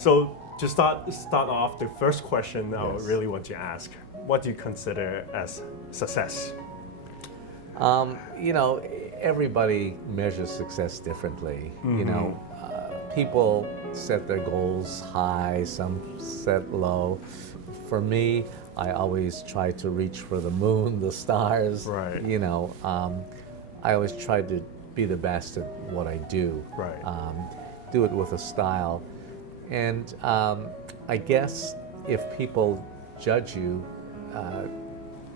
So to start off, the first question I Yes. really want to ask: what do you consider as success? You know, everybody measures success differently. You know, people set their goals high, some set low. For me, I always try to reach for the moon, the stars. Right. You know, I always try to be the best at what I do. Right. Do it with a style. And I guess if people judge you,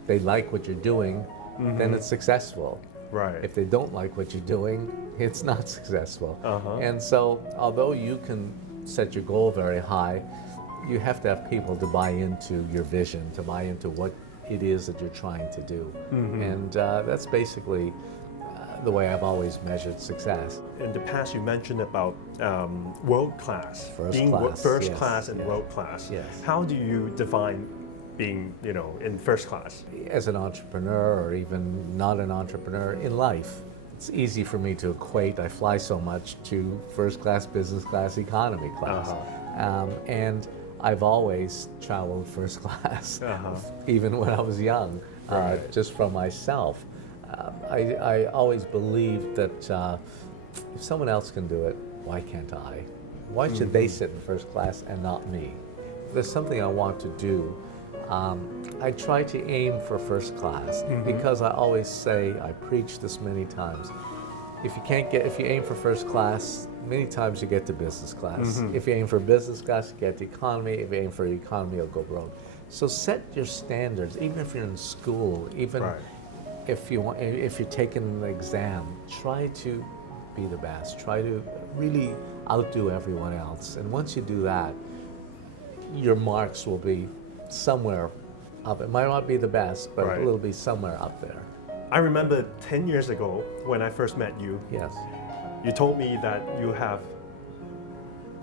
they like what you're doing, then it's successful. Right. If they don't like what you're doing, it's not successful. Uh-huh. And so, although you can set your goal very high, you have to have people to buy into your vision, to buy into what it is that you're trying to do. And that's basically the way I've always measured success. In the past, you mentioned about world class, First being class, first yes, class and yes, world class. yes. How do you define being, in first class? As an entrepreneur, or even not an entrepreneur, in life, it's easy for me to equate, I fly so much, to first class, business class, economy class. And I've always traveled first class, even when I was young, Right. just from myself. I always believed that if someone else can do it, why can't I? Why should they sit in first class and not me? If there's something I want to do, I try to aim for first class because I always say, I preach this many times, if you aim for first class, many times you get to business class. If you aim for business class, you get to economy. If you aim for economy, you'll go broke. So set your standards, even if you're in school, even Right. if you're taking an exam, try to be the best. Try to really outdo everyone else. And once you do that, your marks will be somewhere up. It might not be the best, but Right. it'll be somewhere up there. I remember 10 years ago when I first met you, Yes. you told me that you have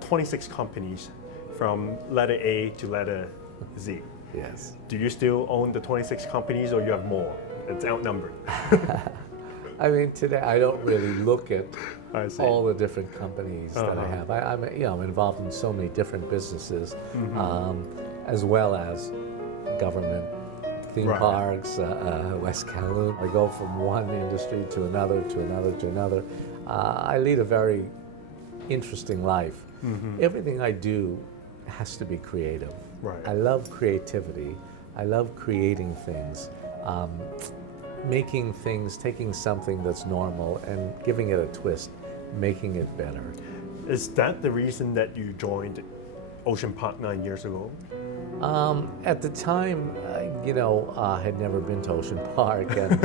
26 companies from letter A to letter Z. Yes. Do you still own the 26 companies or you have more? It's outnumbered. I mean, today I don't really look at I see. all the different companies that I have. I'm involved in so many different businesses, as well as government, theme Right. parks, West Kowloon. I go from one industry to another, to another, to another. I lead a very interesting life. Everything I do has to be creative. Right. I love creativity. I love creating things. Making things, taking something that's normal and giving it a twist, making it better. Is that the reason that you joined Ocean Park 9 years ago? At the time, I had never been to Ocean Park, and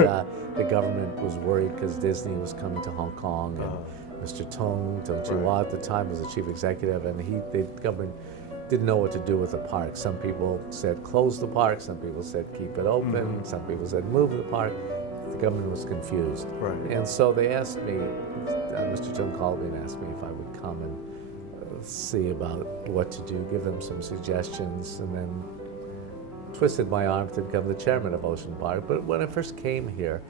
the government was worried because Disney was coming to Hong Kong, and Mr. Tung Jiwa at the time was the chief executive, and the government didn't know what to do with the park. Some people said close the park, some people said keep it open, some people said move the park. The government was confused. Right. And so they asked me, Mr. Tung called me and asked me if I would come and see about what to do, give them some suggestions, and then twisted my arm to become the chairman of Ocean Park. But when I first came here,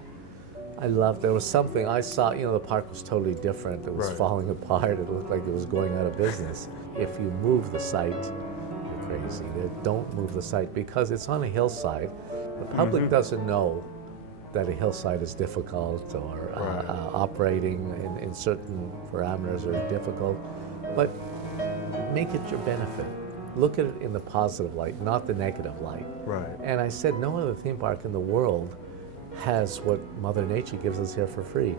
there was something I saw, the park was totally different. It was Right. falling apart. It looked like it was going out of business. If you move the site, you're crazy. Don't move the site because it's on a hillside. The public doesn't know that a hillside is difficult or operating in certain parameters are difficult. But make it your benefit. Look at it in the positive light, not the negative light. Right. And I said, no other theme park in the world has what Mother Nature gives us here for free.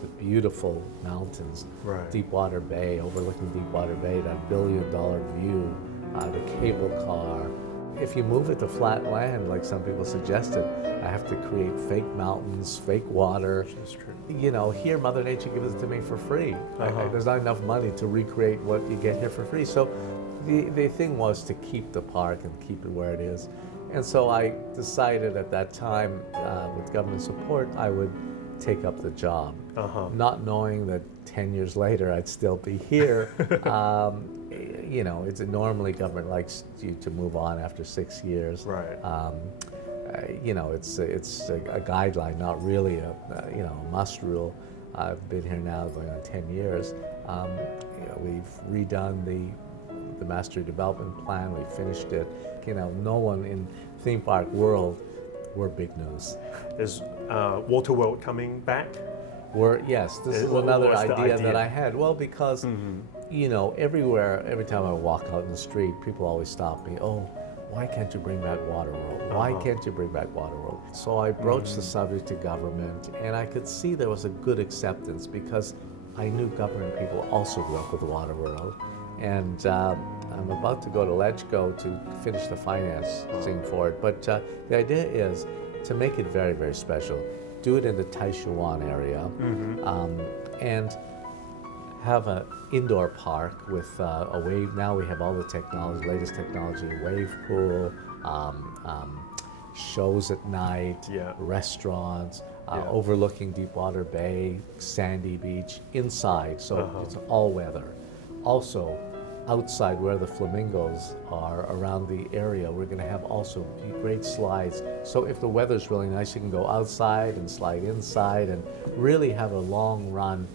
The beautiful mountains, Right. Deepwater Bay, overlooking Deepwater Bay, that billion-dollar view, the cable car. If you move it to flat land, like some people suggested, I have to create fake mountains, fake water. That's true. Here Mother Nature gives it to me for free. There's not enough money to recreate what you get here for free. So the thing was to keep the park and keep it where it is. And so I decided at that time, with government support, I would take up the job, not knowing that 10 years later I'd still be here. It's normally government likes you to move on after 6 years. Right. It's a guideline, not really a must rule. I've been here now going on 10 years. We've redone the the master development plan. We finished it. You know, no one in theme park world, we're big news. Is Water World coming back? Yes, this is What another was the idea that idea? I had. Well, because, you know, everywhere, every time I walk out in the street, people always stop me. Oh, why can't you bring back Water World? Why can't you bring back Water World? So I broached the subject to government, and I could see there was a good acceptance because I knew government people also grew up with Water World. And I'm about to go to LegCo to finish the financing for it. But the idea is to make it very, very special. Do it in the Taichuan area, and have an indoor park with a wave. Now we have all the technology, latest technology, wave pool, shows at night, restaurants, overlooking Deepwater Bay, sandy beach, inside, so it's all weather. Also, outside where the flamingos are around the area, we're going to have also great slides. So if the weather's really nice, you can go outside and slide inside and really have a long run.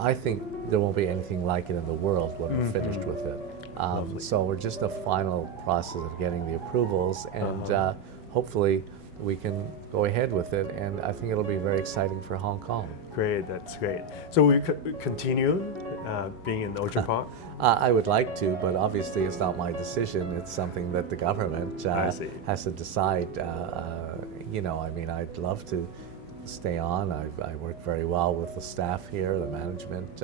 I think there won't be anything like it in the world when we're finished with it. So we're just in the final process of getting the approvals, and hopefully we can go ahead with it, and I think it'll be very exciting for Hong Kong. Great, that's great. So we continue being in Ocean Park? I would like to, but obviously it's not my decision. It's something that the government has to decide. You know, I mean, I'd love to stay on. I work very well with the staff here, the management.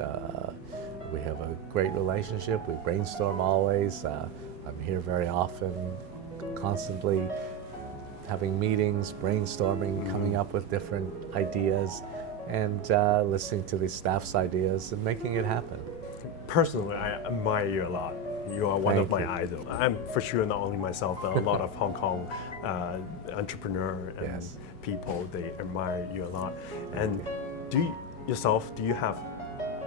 We have a great relationship. We brainstorm always. I'm here very often, constantly having meetings, brainstorming, coming up with different ideas, and listening to the staff's ideas and making it happen. Personally, I admire you a lot. You are one of my idols. I'm for sure not only myself, but a lot of Hong Kong entrepreneur and people, they admire you a lot. And do you have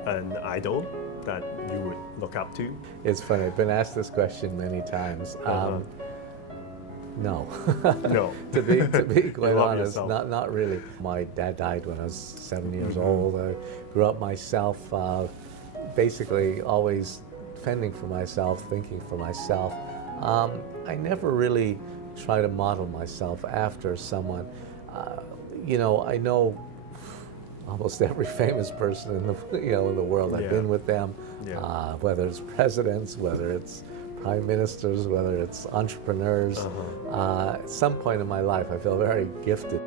an idol that you would look up to? It's funny, I've been asked this question many times. No. No. to be quite honest, yourself. not really. My dad died when I was 7 years old. I grew up myself, basically always fending for myself, thinking for myself. I never really try to model myself after someone. You know, I know almost every famous person in the world. I've been with them, whether it's presidents, whether it's prime ministers, whether it's entrepreneurs. At some point in my life, I feel very gifted